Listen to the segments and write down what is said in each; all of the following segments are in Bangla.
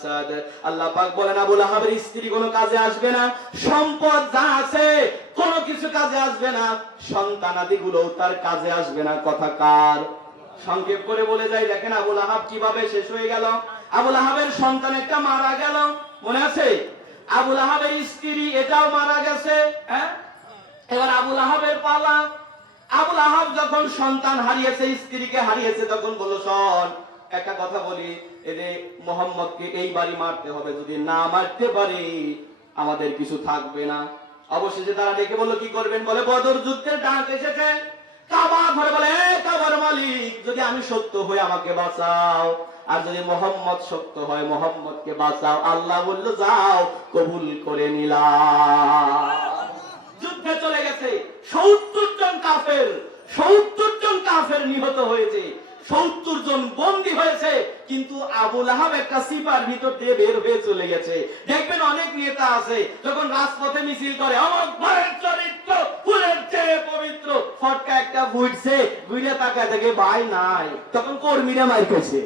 আসাদ। আল্লাহ পাক বলেন আবু লাহাবের স্ত্রী কোনো কাজে আসবে না, সম্পদ যা আছে কোনো কিছু কাজে আসবে না, সন্তানাদিগুলোও তার কাজে আসবে না। কথা কার? সংক্ষেপ করে বলে যাই, দেখেন আবু লাহাব কিভাবে শেষ হয়ে গেল। আবু লাহাবের সন্তান একটা মারা গেল, মনে আছে? আবু লাহাবের স্ত্রী এটাও মারা গেছে। এবার আবু লাহাবের পালা। আবু লাহাব যখন সন্তান হারিয়েছে, স্ত্রীকে হারিয়েছে, তখন বলল শোন একটা কথা বলি, এরে মোহাম্মদকে এইবারই মারতে হবে, যদি না মারতে পারি আমাদের কিছু থাকবে না। অবশেষে তারা ডেকে বলল কি করবেন? বলে বদর যুদ্ধের ডাক এসেছে। কাবা ধরে বলে কাবার মালিক, যদি আমি সত্য হই আমাকে বাঁচাও, আর যদি মোহাম্মদ সত্য হয় মোহাম্মদকে বাঁচাও। আল্লাহ বলল যাও, কবুল করে নিলাম। যুদ্ধে চলে গেছে 70 জন কাফের, 70 জন কাফের নিহত হয়েছে, 70 জন বন্দী হয়েছে। কিন্তু আবু লাহাব একটা সিপার ভিতর দিয়ে বের হয়ে চলে গেছে। দেখবেন অনেক নেতা আছে যখন রাজপথে মিছিল করে, আমার ভাইয়ের চরিত্র ফুলের চেয়ে পবিত্র, ফটকা একটা ফুটছে, ঘুরে তাকায় দেখে ভাই নাই, তখন কর্মীরা মার খেয়েছে।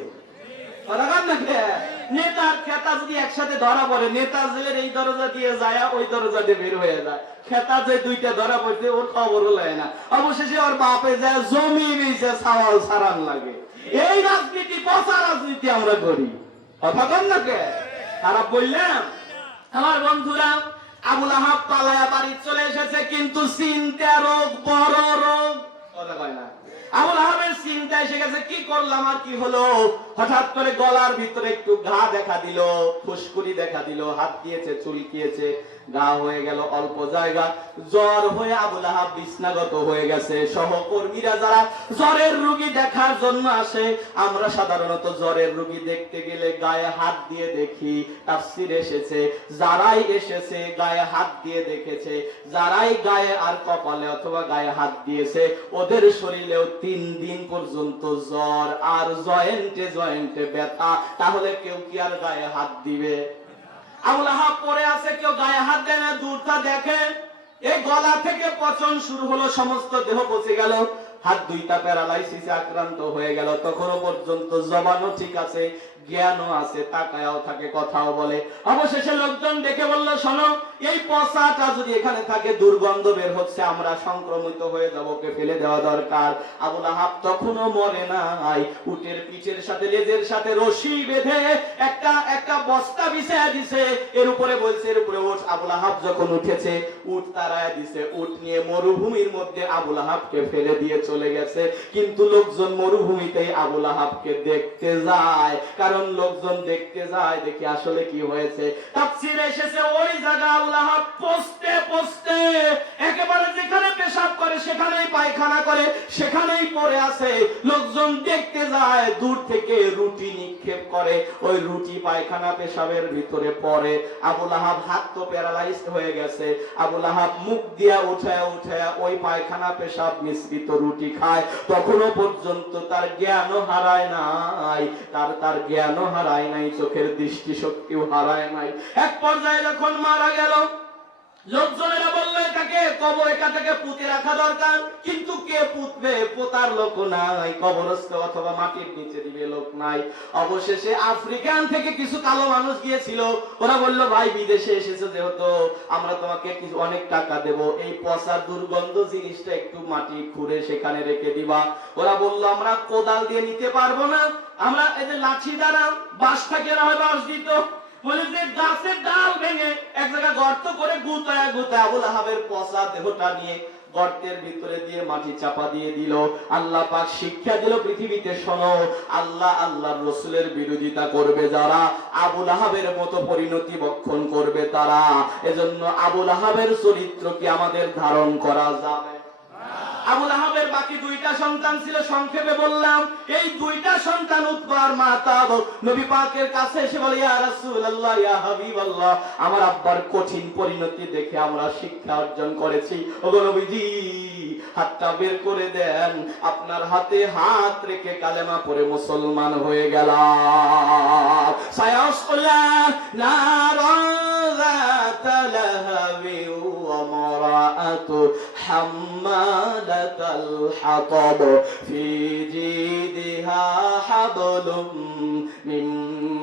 নেতার খেতা যদি একসাথে ধরা পড়ে, নেতা জেলের এই দরজা দিয়ে যায় ওই দরজা দিয়ে বের হয়ে যায়, খেতা যে দুইটা ধরা পড়ছে ওর খবরও লাগে না। অবশেষে ওর বাপে যায় জমি বেচে সাওয়াল সারান লাগে। এই রাজনীতি পচা রাজনীতি আমরা করি। কথা কন না কে? খারাপ বললাম? আমার বন্ধুরা, আবু লাহাব পালায়া বাড়ি চলে এসেছে, কিন্তু চিন্তা রোগ, বড় রোগ। কথা কয় না? আবু লাহাবের চিন্তা এসে গেছে, কি করলাম আর কি হলো। হঠাৎ করে গলার ভিতরে একটু ঘা দেখা দিল, ফুসকুড়ি দেখা দিল, হাত দিয়েছে, চুলকিয়েছে, ঘা হয়ে গেল অল্প জায়গা। জ্বর হয়ে আবু লাহাব বিছনাগত হয়ে গেছে। সহকর্মীরা যারা জ্বরের রোগী দেখার জন্য আসে, আমরা সাধারণত জ্বরের রোগী দেখতে গেলে গায়ে হাত দিয়ে দেখি। তাফসীর এসেছে যারাই এসেছে গায়ে হাত দিয়ে দেখেছে, যারাই গায়ে আর কপালে অথবা গায়ে হাত দিয়েছে ওদের শরীরেও 3 দিন পর্যন্ত জ্বর আর জয়েন্টে জয়েন্টে ব্যথা। তাহলে কেউ কি আর গায়ে হাত দিবে? আবু লাহাব পড়ে আছে, কেউ গায়ে হাত দেয় না, দূরটা দেখে। এই গলা থেকে পচন শুরু হলো, সমস্ত দেহ পচে গেল, হাত দুইটা প্যারালাইসিসে আক্রান্ত হয়ে গেল। তখনও পর্যন্ত জবানও ঠিক আছে, জ্ঞানও আছে, তাকায়াও থাকে, কথাও বলে। অবশেষে লোকজন দেখে বলল শোনো, এই পচাটা যদি এখানে থাকে দুর্গন্ধ বের হচ্ছে, আমরা সংক্রমিত হয়ে যাব, ওকে ফেলে দেওয়া দরকার। আবু লাহাব তখনও মরে নাই, উটের পিঠের সাথে লেজের সাথে রশি বেঁধে একটা বস্তা বিছায়া দিছে, এর উপরে বলছে এর উপরে ওঠ। আবু লাহাব যখন উঠেছে উট তাড়ায় দিছে, উট নিয়ে মরুভূমির মধ্যে আবু লাহাবকে ফেলে দিয়ে চলে গেছে। কিন্তু লোকজন মরুভূমিতেই আবু লাহাবকে দেখতে যায়, কারণ লোকজন দেখতে যায় দেখি আসলে কি হয়েছে। তাফসীরে এসেছে ওই জায়গা আবু লাহাব পচতে পচতে একেবারে যেখানে পেশাব করে সেখানেই পায়খানা করে, সেখানেই পড়ে আছে। লোকজন দেখতে যায়, দূর থেকে রুটি নিক্ষেপ করে, ওই রুটি পায়খানা পেশাবের ভিতরে পড়ে। আবু লাহাব হাত তো প্যারালাইজড হয়ে গেছে, আবু লাহাব মুখ দিয়া উঠায় ওই পায়খানা পেশাব মিশ্রিত রুটি খায়। তখনও পর্যন্ত তার জ্ঞানও হারায় নাই, তার জ্ঞানও হারায় নাই, চোখের দৃষ্টি শক্তিও হারায় নাই। এক পর্যায়ে যখন মারা গেল, লোকজনেরা বলল এটাকে কবর, এটাকে পুঁতে রাখা দরকার। কিন্তু কে পুঁতবে? পোতার লোক নাই, কবরস্থ অথবা মাটির নিচে দিবে লোক নাই। অবশেষে আফ্রিকান থেকে কিছু কালো মানুষ গিয়েছিল, ওরা বলল ভাই বিদেশে এসেছে যেহেতু আমরা তোমাকে কিছু অনেক টাকা দেব, এই পচা দুর্গন্ধ জিনিসটা একটু মাটি খুঁড়ে সেখানে রেখে দিবা। ওরা বলল আমরা কোদাল দিয়ে নিতে পারবো না, আমরা এই যে লাঠি দ্বারা, বাঁশ থেকে না হয় বাঁশ দিত, বলে যে গাছের ডাল ভেঙে এক জায়গায় গর্ত করে গুতায় আবু লাহাবের পচা দেহটা নিয়ে গর্তের ভিতরে দিয়ে মাটি চাপা দিয়ে দিল। আল্লাহ পাক শিক্ষা দিল পৃথিবীতে শোনো, আল্লাহর রাসূলের বিরোধিতা করবে যারা, আবু লাহাবের মতো পরিণতি বক্ষণ করবে তারা। এজন্য আবু লাহাবের চরিত্র কি আমাদের ধারণ করা যাবে? আবু লাহাবের বাকি 2টা সন্তান ছিল, সংক্ষেপে বললাম। এই 2টা সন্তান উতবা আর মাতাব নবী পাকের কাছে এসে বলে ইয়া রাসূলুল্লাহ, ইয়া হাবিবাল্লাহ, আমার আব্বার কঠিন পরিণতি দেখে আমরা শিক্ষা অর্জন করেছি। ওগো নবীজি হাতটা বের করে দেন, আপনার হাতে হাত রেখে কালেমা পড়ে মুসলমান হয়ে গেলাম। সায়াসলা নারা যাতা লাহাবি ওয়া মারাআতু হাম্মালাতাল হাতাব ফি জিদিহা হাবলুম মিন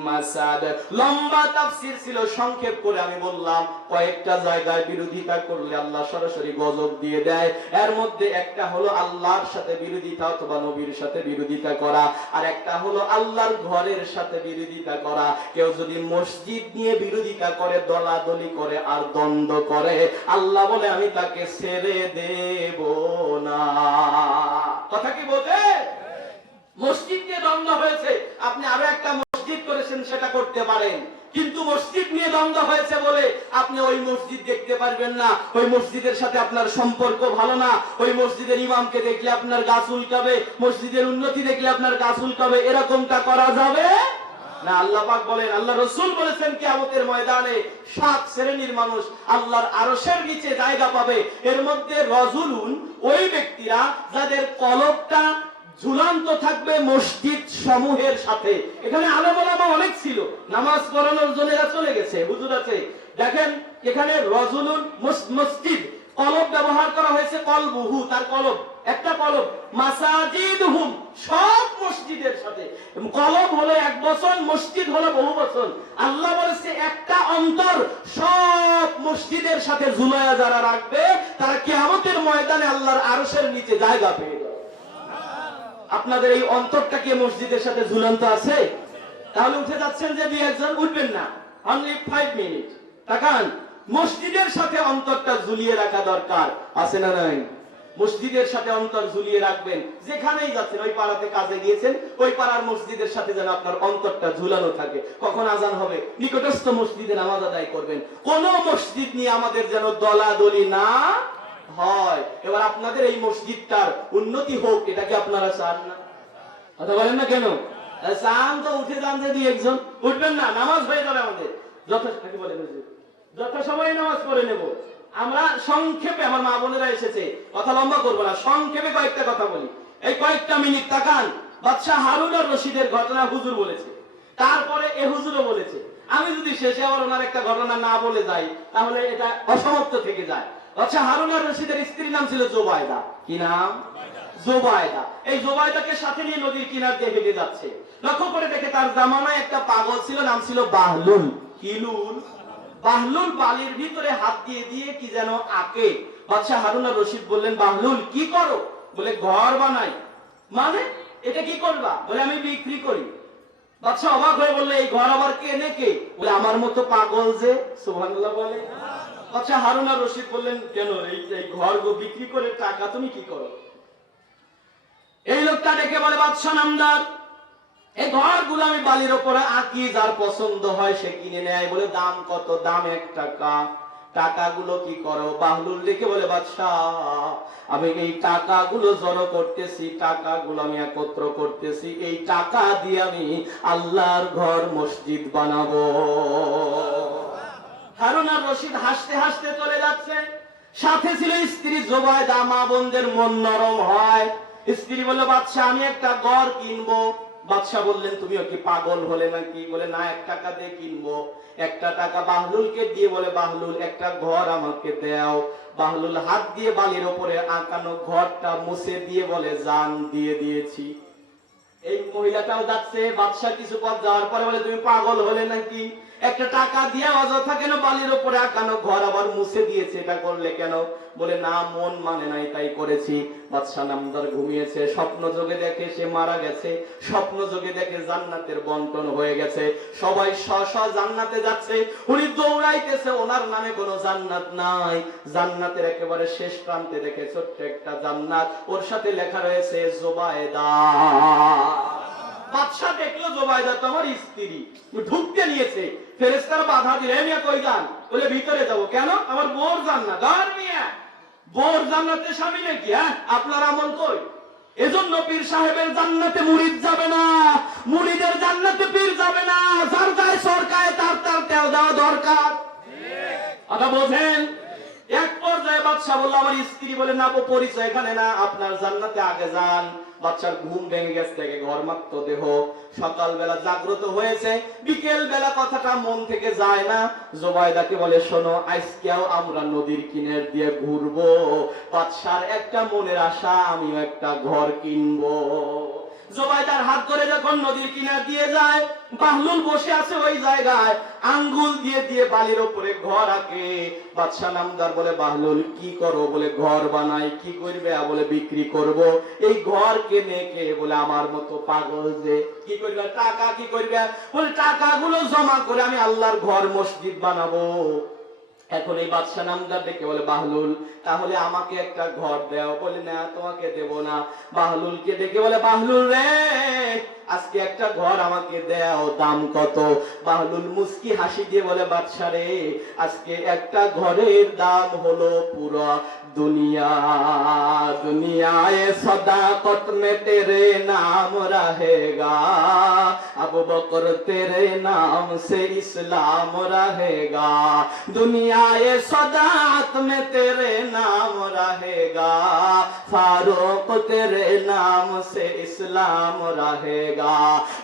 মাসাদ। লম্বা তাফসীর ছিল, সংক্ষেপ করে আমি বললাম কয়েকটা জায়গায় বিরোধিতা করলে আল্লাহ সরাসরি গজব দিয়ে দেয়। এর মধ্যে একটা হলো আল্লাহর সাথে বিরোধিতা অথবা নবীর সাথে বিরোধিতা করা, আর একটা হলো আল্লাহর ঘরের সাথে বিরোধিতা করা। কেউ যদি মসজিদ নিয়ে বিরোধিতা করে, দলাদলি করে আর দ্বন্দ্ব করে, আল্লাহ বলে আমি তাকে ছেড়ে দেব না। কথা কি বলতে? মসজিদ নিয়ে দ্বন্দ্ব হয়েছে, আপনি আরো একটা মসজিদ করেছেন, সেটা করতে পারেন, কিন্তু মসজিদ নিয়ে দ্বন্দ্ব হয়েছে বলে আপনি ওই মসজিদ দেখতে পারবেন না, ওই মসজিদের সাথে আপনার সম্পর্ক ভালো না, ওই মসজিদের ইমামকে দেখলে আপনার গা চুলকাবে, মসজিদের উন্নতি দেখলে আপনার গা চুলকাবে, এরকমটা করা যাবে না। আল্লাহ পাক বলেন, আল্লাহ রাসূল বলেছেন কিয়ামতের ময়দানে 7 শ্রেণীর মানুষ আল্লাহর আরশের নিচে জায়গা পাবে। এর মধ্যে রাজুলুন, ওই ব্যক্তিরা যাদের কলবটা ঝুলন্ত থাকবে মসজিদ সমূহের সাথে। এখানে আলেম ওলামা অনেক ছিল, নামাজ পড়ানোর জন্য চলে গেছে, হুজুর আছে। দেখেন এখানে রাজুলুন মসজিদ, কলব ব্যবহার করা হয়েছে, কলবুহু তার কলব, একটা কলব, মাসাজিদুহুম সব মসজিদের সাথে। কলব হলো 1 বছর, মসজিদ হলো বহু বছর। আল্লাহ বলেছে একটা অন্তর সব মসজিদের সাথে ঝুলায়া যারা রাখবে, তারা কিয়ামতের ময়দানে আল্লাহর আরশের নিচে জায়গা পেয়ে যাবে। আপনাদের এই অন্তরটা কি মসজিদের সাথে ঝুলন্ত আছে? তাহলে উঠে যাচ্ছেন যে 2 জন, উঠবেন না, অনলি 5 মিনিট। তাকান, মসজিদের সাথে অন্তরটা ঝুলিয়ে রাখা দরকার আছে না নাই? মসজিদের সাথে অন্তর ঝুলিয়ে রাখবেন। যেখানেই যাচ্ছেন, ওই পাড়াতে কাজে গিয়েছেন, ওই পাড়ার মসজিদের সাথে যেন আপনার অন্তরটা ঝুলানো থাকে। কখন আজান হবে নিকটস্থ মসজিদে নামাজ আদায় করবেন। কোন মসজিদ নিয়ে আমাদের যেন দলাদলি না হয়। এবার আপনাদের এই মসজিদটার উন্নতি হোক, এটা কি আপনারা চান না? কথা বলেন না কেন? চান তো উঠে যান যে 2 জন, উঠবেন না, নামাজ হয়ে যাবে আমাদের। যথাসময়ে নামাজ পড়ে নেব আমরা। সংক্ষেপে, আমার মা বোনেরা এসেছে, কথা লম্বা করবো না, সংক্ষেপে কয়েকটা কথা বলি, এই কয়েকটা মিনিট। তাকান, বাদশাহ হারুন আর রশিদের ঘটনা হুজুর বলেছে, তারপরে এ হুজুরও বলেছে। আমি যদি শেষে আবার ওনার একটা ঘটনা না বলে যাই, তাহলে এটা অসমাপ্ত থেকে যায়। আচ্ছা, হারুন আর রশিদের স্ত্রীর নাম ছিল জোবায়দা। কি নাম? জোবায়দা। এই জোবায়দাকে সাথে নিয়ে নদীর কিনার দিয়ে হেঁটে যাচ্ছে। লক্ষ্য করে দেখে তার জামানায় একটা পাগল ছিল, নাম ছিল বাহলুল। কিলুল? বাহলুল বালির ভিতরে হাত দিয়ে দিয়ে কি যেন আঁকে। বাদশাহ হারুন আর রশিদ বললেন, বাহলুল কি করো? বলে ঘর বানাই। মানে এটা কি করবা? বলে আমি বিক্রি করি। বাদশাহ অবাক হয়ে বললে, এই ঘর আবার কেনে কে? বলে আমার মতো পাগল যে। সুবহানাল্লাহ বলে। বাদশাহ হারুন আর রশিদ বললেন, কেন এই ঘর বিক্রি করে টাকা তুমি কি করো? এই লোকটা ডেকে বলে, বাদশাহ নামদার, এই ঘরগুলো আমি বালির উপরে আঁকি, যার পছন্দ হয় সে কিনে নেয়। বলে দাম কত? দাম 1 টাকা। টাকাগুলো কি করো? বাহলুল ডেকে বলে, বাদশাহ আমি এই টাকাগুলো জড়ো করতেছি, টাকাগুলো আমি একত্র করতেছি, এই টাকা দিয়ে আমি আল্লাহর ঘর মসজিদ বানাবো। হারুন আর রশিদ হাসতে হাসতে চলে যাচ্ছে, সাথে ছিল স্ত্রী জোবায়দা। মা বোনদের মন নরম হয়। স্ত্রী বলল, বাদশাহ আমি একটা ঘর কিনবো। বাদশাহ বললেন, তুমিও কি পাগল হলে নাকি? বলে না, 1 টাকা দিয়ে কিনবো। 1 টাকা বাহলুলকে দিয়ে বলে, বাহলুল একটা ঘর আমাকে দাও। বাহলুল হাত দিয়ে বালির উপরে আঁকানো ঘরটা মুছে দিয়ে বলে, জান দিয়ে দিয়েছি। এই মহিলাটাও যাচ্ছে। বাদশাহ কিছু পথ যাওয়ার পরে বলে, তুমি পাগল হলে নাকি? 1 টাকা দিয়ে অযথা কেন বালির উপরে আঁকানো ঘর আবার মুছে দিয়েছে, এটা করলে কেন? বলে না, মন মানে নাই তাই করেছি। বাদশাহ নামদার ঘুমিয়েছে, স্বপ্ন যোগে দেখে সে মারা গেছে, স্বপ্ন যোগে দেখে জান্নাতের বন্টন হয়ে গেছে, সবাই স্ব জান্নাতে যাচ্ছে, উনি দৌড়াইতেছে, ওনার নামে কোনো জান্নাত নাই। জান্নাতের একেবারে শেষ প্রান্তে দেখে ছোট্ট একটা জান্নাত, ওর সাথে লেখা রয়েছে জোবায়দা। বাদশাহ দেখলো জোবায়দা তো আমার স্ত্রী, ঢুকতে নিয়েছে। ফেরেশতারা বাধা দিলে, মিয়া কই যান? বলে ভিতরে যাবো। কেন? আমার বোর জান্নাত। আর মিয়া বোর জান্নাতে স্বামী নাকি? হ্যাঁ, আপনার আমল কই? এজন্য পীর সাহেবের জান্নাতে মুরিদ যাবে না, মুরিদের জান্নাতে পীর যাবে না। যার যার সরকায় তার তার তেল দেওয়া দরকার। কথা বোঝেন? এক পর্যায়ে বাদশা বলল, আমার স্ত্রী বলে, না পরিচয় এখানে না, আপনার জান্নাতে আগে যান। বাদশার ঘুম ভেঙে গেছে, দেখে ঘরমাক্ত দেহ, সকালবেলা জাগ্রত হয়েছে, বিকেল বেলা কথাটা মন থেকে যায় না। জুবাইদাকে বলে, শোনো, আজকেও আমরা নদীর কিনার দিয়ে ঘুরবো, বাদশার একটা মনের আশা, আমিও একটা ঘর কিনবো। জুবাইদার হাত ধরে যখন নদীর কিনার দিয়ে যায়, বাহলুল বসে আছে ওই জায়গায়, আঙ্গুল দিয়ে দিয়ে বালির উপরে ঘর আঁকে। বাদশা নামদার বলে, বাহলুল কি করো? বলে, ঘর বানাই। কি করবে? বলে, বিক্রি করব। এই ঘর কেনে কে? বলে, আমার মতো পাগল যে। কি করবে? টাকা। কি করবে? বলে, টাকাগুলো জমা করে আমি আল্লাহর ঘর মসজিদ বানাবো। এখন এই বাদশা নামদার ডেকে বলে, বাহলুল তাহলে আমাকে একটা ঘর দাও। বলে, না, তোমাকে দেব না। বাহলুলকে ডেকে বলে, বাহলুল রে, আজকে একটা ঘর আমাকে দাও, দাম কত? বাহলুল মুস্কি হাসি দিয়ে বলে, বাদশা রে, আজকে একটা ঘরের দাম হলো পুরো दुनिया। दुनियाए सदाकत में तेरे नाम रहेगा, अबू बकर तेरे नाम से इस्लाम रहेगा। दुनियाए सदाकत में तेरे नाम रहेगा, फारूक तेरे नाम से इस्लाम रहेगा।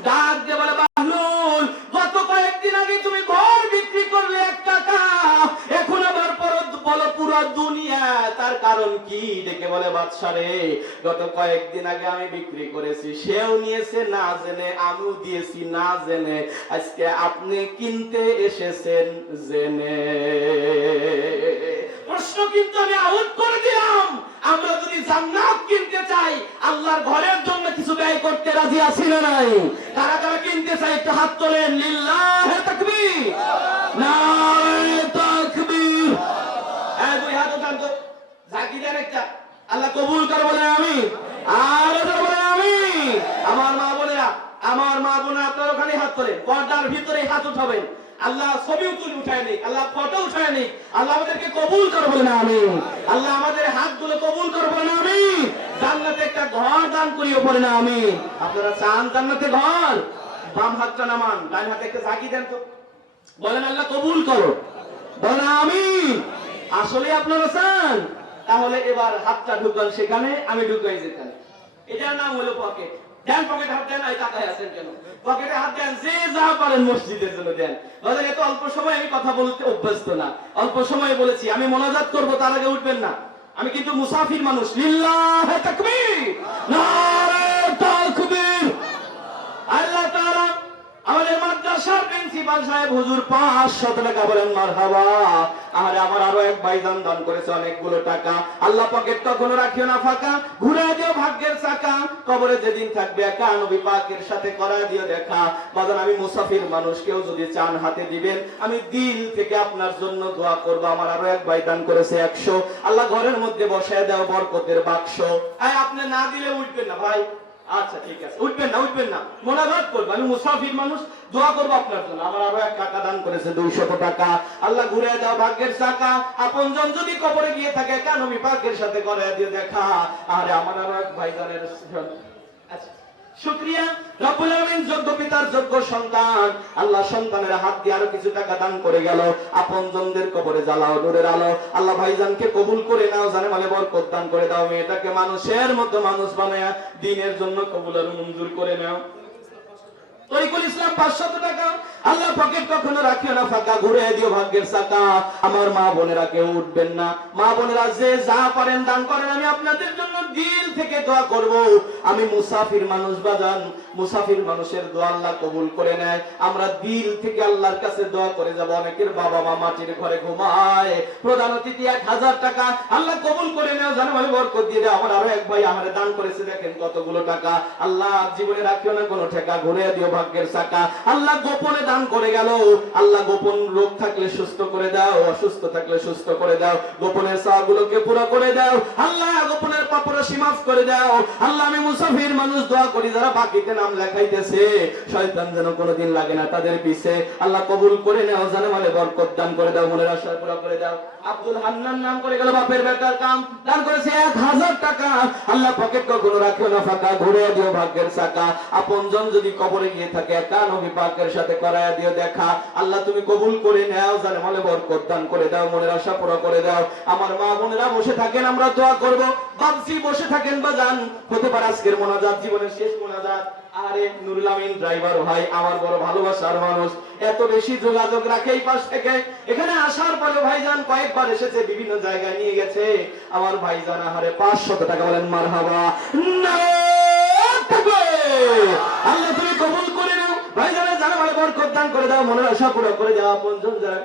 डाक दे बोले, বাহলুল গত কয়েকদিন আগে তুমি ঘর বিক্রি করলে 1 টাকা, এখন আবার বলো পুরো দুনিয়া, তার কারণ কি? ডেকে বলে, বাদশা রে, গত কয়েকদিন আগে আমি বিক্রি করেছি, সেও নিয়েছে না জেনে, আমিও দিয়েছি না জেনে, আজকে আপনি কিনতে এসেছেন জেনে। প্রশ্ন কিন্তু আমি আউট করে দিলাম, আমরা যদি জান্নাত কিনতে চাই, আল্লাহর ঘরের জন্য কিছু ব্যয় করতে রাজি আছি না নাই? কারা কারা কিনতে চাই একটু হাত তোলেন। লিল্লাহে তাকবীর, নারে তাকবীর। দুই হাত উঠান তো, ঝাঁকি দেন একটা। আল্লাহ কবুল করে বলেন আমিন। আর বলেন আমিন। আমার মা বোনেরা, আমার মা বোনেরা, আপনারা ওখানে হাত তোলেন, পর্দার ভিতরে হাত উঠাবেন। আল্লাহ ছবিও তুলে উঠায় নেই, আল্লাহ ফটো উঠায় নেই, আল্লাহ আমাদেরকে কবুল করে বলেন আমিন। আল্লাহ আমাদের হাতগুলো কবুল করে বলেন আমিন। জান্নাতে একটা ঘর দান করিও বলেন আমিন। আপনারা চান জান্নাতে ঘর? বাম হাতটা নামান, ডান হাতে একটা ঝাঁকি দেন তো, বলেন আল্লাহ কবুল করো, বলেন আমিন। আসলে আপনারা চান? তাহলে এবার হাতটা ঢুকান সেখানে, আমি ঢুকাই যেখানে। এটার নাম হলো পকেট। দেন পকেটে হাত দেন। এই তাকায় আছেন কেন? পকেটে হাত দেন, যে যা পারেন মসজিদের জন্য দেন। বলেন, এত অল্প সময় আমি কথা বলতে অভ্যস্ত না, অল্প সময় বলেছি, আমি মোনাজাত করব, তার আগে উঠবেন না। আমি কিন্তু মুসাফির মানুষ। লিল্লাহে তাকবীর, নারে তাকবীর। আল্লাহ তাআলা আমাদের মাদ্রাসার প্রিন্সিপাল সাহেব হুজুর 500 টাকা বলেন মারহাবা। আরে আমার আরো এক ভাইজান দান করেছে অনেকগুলো টাকা। আল্লাহ পকেট কখনো রাখিও না ফাঁকা, ঘুরে দিও ভাগ্যের চাকা, কবরে যেদিন থাকবে একা, নবী পাকের সাথে করা দিও দেখা। বাজান আমি মুসাফির মানুষ, কেউ যদি চান হাতে দিবেন, আমি দিল থেকে আপনার জন্য দোয়া করব। আমার আরো এক ভাই দান করেছে 100। আল্লাহ ঘরের মধ্যে বসায় দাও বরকতের বাক্স। আপনি না দিলে উঠবেন না ভাই। আচ্ছা ঠিক আছে, উঠবেন না, উঠবেন না, মোনাজাত করবো। আমি মুসাফির মানুষ, দোয়া করবো আপনার জন্য। আমার আরো এক কাকা দান করেছে 200 টাকা। আল্লাহ ঘুরে দাও ভাগ্যের চাকা, আপনজন যদি কবরে গিয়ে থাকে, কেন নবী পাকের সাথে করে দিয়ে দেখা। আরে আমার আরো এক ভাইজানের আচ্ছা শুকরিয়া রব্বুল আলামিন, যোগ্য পিতার যোগ্য সন্তান। আল্লাহ সন্তানের হাত দিয়ে আরো কিছু টাকা দান করে গেল। আপনজনদের কবরে জ্বালাও নূরের আলো। আল্লাহ ভাইজানকে কবুল করে নাও, জানে মানে বরকত দান করে দাও। মেয়েটাকে মানুষের মতো মানুষ বানায়া দিনের জন্য কবুল আর মঞ্জুর করে নাও। তরিকুল ইসলাম 500 টাকা। আল্লাহ পকেট কখনো রাখিও না ফাঁকা, ঘুরে দিও ভাগ্যের চাকা। আমার মা বোনেরা কেউ উঠবেন না, মা বোনেরা যে যা পারেন দান করেন। আমি আপনাদের জন্য দিল থেকে দোয়া করব। আমি মুসাফির মানুষ বাজান, মুসাফির মানুষের দোয়া আল্লাহ কবুল করে নেয়। আমরা দিল থেকে আল্লাহর কাছে দোয়া করে যাব। অনেকের বাবা মা মাটির ঘরে ঘুমায়, প্রধান অতিথি 1000 টাকা, আল্লাহ কবুল করে নেও, জানো মানে বরকত দিয়ে দাও। আমার আরো এক ভাই আমারে দান করেছে, দেখেন কতগুলো টাকা। আল্লাহ জীবনে রাখিও না কোনো টাকা, ঘুরে দিও ভাগ্যের চাকা। আল্লাহ গোপনে দান করে গেল। আল্লাহ গোপন রোগ থাকলে সুস্থ করে দাও, অসুস্থ থাকলে সুস্থ করে দাও, গোপনের চাওয়াগুলোকে পুরো করে দাও। আল্লাহ গোপনের পাপরা সীমা মাফ করে দাও। আল্লাহ আমি মুসাফির মানুষ, দোয়া করি যারা বাকিতে নাম লেখাইতেছে শয়তান যেন কোনোদিন লাগে না তাদের পিছে। আল্লাহ কবুল করে নাও, জানে মানে বরকত দান করে দাও, মনের আশা পুরো করে দাও। আব্দুল হান্নান নাম করে গেল, বাপের বেটার কাম দান করেছে 1000 টাকা। আল্লাহ পকেট কখনো রাখিও না ফাঁকা, ঘুরে দিও ভাগ্যের চাকা। আপনজন যদি কবরে গিয়ে থাকে একা নবী পাকের সাথে করায়া দিও দেখা। আল্লাহ তুমি কবুল করে নাও, জানে মানে বরকত দান করে দাও, মনের আশা পুরো করে দাও। আমার মা বোনেরা বসে থাকেন, আমরা দোয়া করব। বাপজি বসে থাকেন বাজান, হতে পারে আজকের মোনাজাত জীবনের শেষ মোনাজাত। আরে নুরুল আমিন ড্রাইভার ভাই আমার বড় ভালোবাসার মানুষ, এত বেশি যোগাযোগ রাখে এই পাশ থেকে। এখানে আসার পরে ভাইজান কয়েকবার এসেছে, বিভিন্ন জায়গায় নিয়ে গেছে। আমার ভাইজান আহারে 500 টাকা, বলেন মারহাবা। আল্লাহ তুমি কবুল করে নাও, ভাইজানের জানে মানে বরকত দান করে দাও, মনের আশা পুরো করে দাও। আপনজন যারা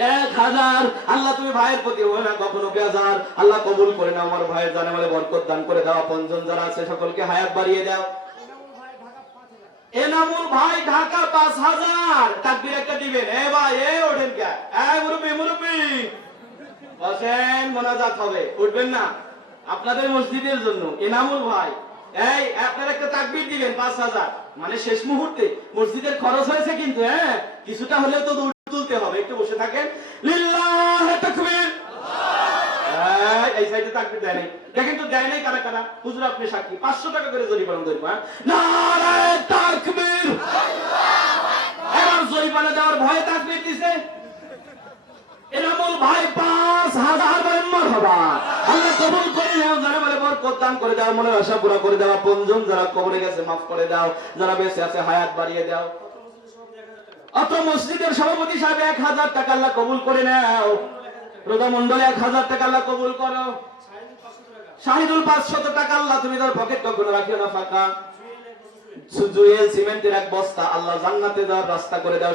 1000, আল্লাহ তুমি ভাইয়ের প্রতি হয় না কখনো বেজার। আল্লাহ কবুল করে নাও, আমার ভাইয়ের জানে মানে বরকত দান করে দাও। আপনজন যারা আছে সকলকে হায়াত বাড়িয়ে দাও। এনামুল ভাই ঢাকা 5000, তাকবীর একটা দিবেন। এ ভাই এ ওঠেন কে, এই মুরব্বি মুরব্বি বসেন, মোনাজাত হবে, উঠবেন না আপনাদের মসজিদের জন্য। এনামুল ভাই এই আপনারা একটা তাকবীর দিবেন 5000, মানে শেষ মুহূর্তে মসজিদের খরচ হয়েছে কিন্তু হ্যাঁ কিছুটা হলেও তো তুলতে হবে। একটু বসে থাকেন, লিল্লাহি তাকবীর। এই সাইডে তাকবীর দেয় নাই, দেখেন তো দেয় নাই কারা কারা। হুজুর আপনি সাক্ষী, 500 টাকা করে জরিমানা ধরবো। নারে তাকবীর, এবার জরিমানা দেওয়ার ভয়ে তাকবীর দিছে। এনামুল ভাই 5000, বলেন মারহাবা। আল্লাহ কবুল করে নাও, যারা বলে বরকত দান করে দাও, মনের আশা পুরো করে দাও। আপনজন যারা কবরে গেছে মাফ করে দাও, যারা বেঁচে আছে হায়াত বাড়িয়ে দাও। অত মসজিদের সভাপতি সাহেব 1000 টাকা আল্লাহ কবুল করে নাও। রোদা মন্ডলে 1000 টাকা আল্লাহ কবুল করো। শাহিদুল 500 টাকা, আল্লাহ তুমি তার পকেট কখনো রাখিও না ফাঁকা। সুজুয়েল সিমেন্টের 1 বস্তা, আল্লাহ জান্নাতে যাওয়ার রাস্তা করে দাও।